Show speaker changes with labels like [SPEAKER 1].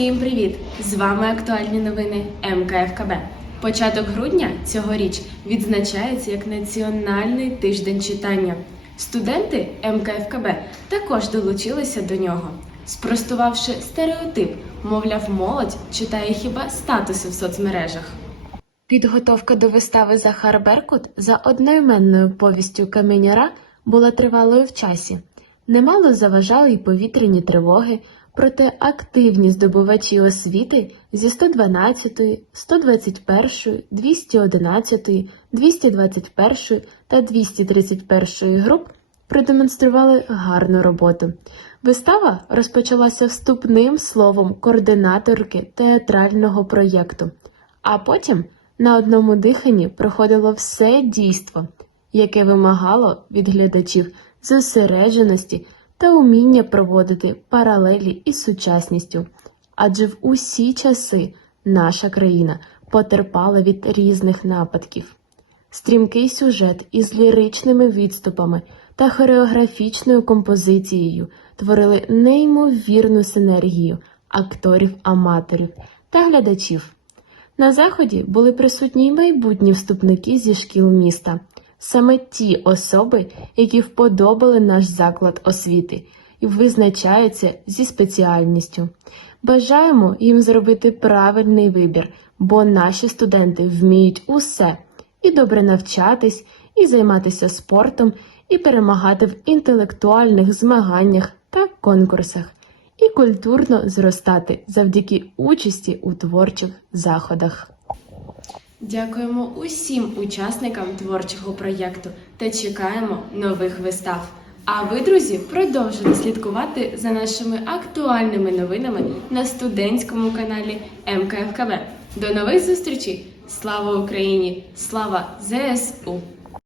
[SPEAKER 1] Всім привіт! З вами актуальні новини МКФКБ. Початок грудня цьогоріч відзначається як Національний тиждень читання. Студенти МКФКБ також долучилися до нього, спростувавши стереотип, мовляв, молодь читає хіба статуси в соцмережах. Підготовка до вистави Захар Беркут за одноіменною повістю Каменяра була тривалою в часі. Немало заважали й повітряні тривоги, проте активні здобувачі освіти зі 112, 121, 211, 221 та 231 груп продемонстрували гарну роботу. Вистава розпочалася вступним словом координаторки театрального проєкту, а потім на одному диханні проходило все дійство, яке вимагало від глядачів зосередженості та уміння проводити паралелі із сучасністю. Адже в усі часи наша країна потерпала від різних нападків. Стрімкий сюжет із ліричними відступами та хореографічною композицією творили неймовірну синергію акторів-аматорів та глядачів. На заході були присутні й майбутні вступники зі шкіл міста, саме ті особи, які вподобали наш заклад освіти і визначаються зі спеціальністю. Бажаємо їм зробити правильний вибір, бо наші студенти вміють усе і добре навчатись, і займатися спортом, і перемагати в інтелектуальних змаганнях та конкурсах, і культурно зростати завдяки участі у творчих заходах. Дякуємо усім учасникам творчого проєкту та чекаємо нових вистав. А ви, друзі, продовжуйте слідкувати за нашими актуальними новинами на студентському каналі МКФКБ. До нових зустрічей! Слава Україні! Слава ЗСУ!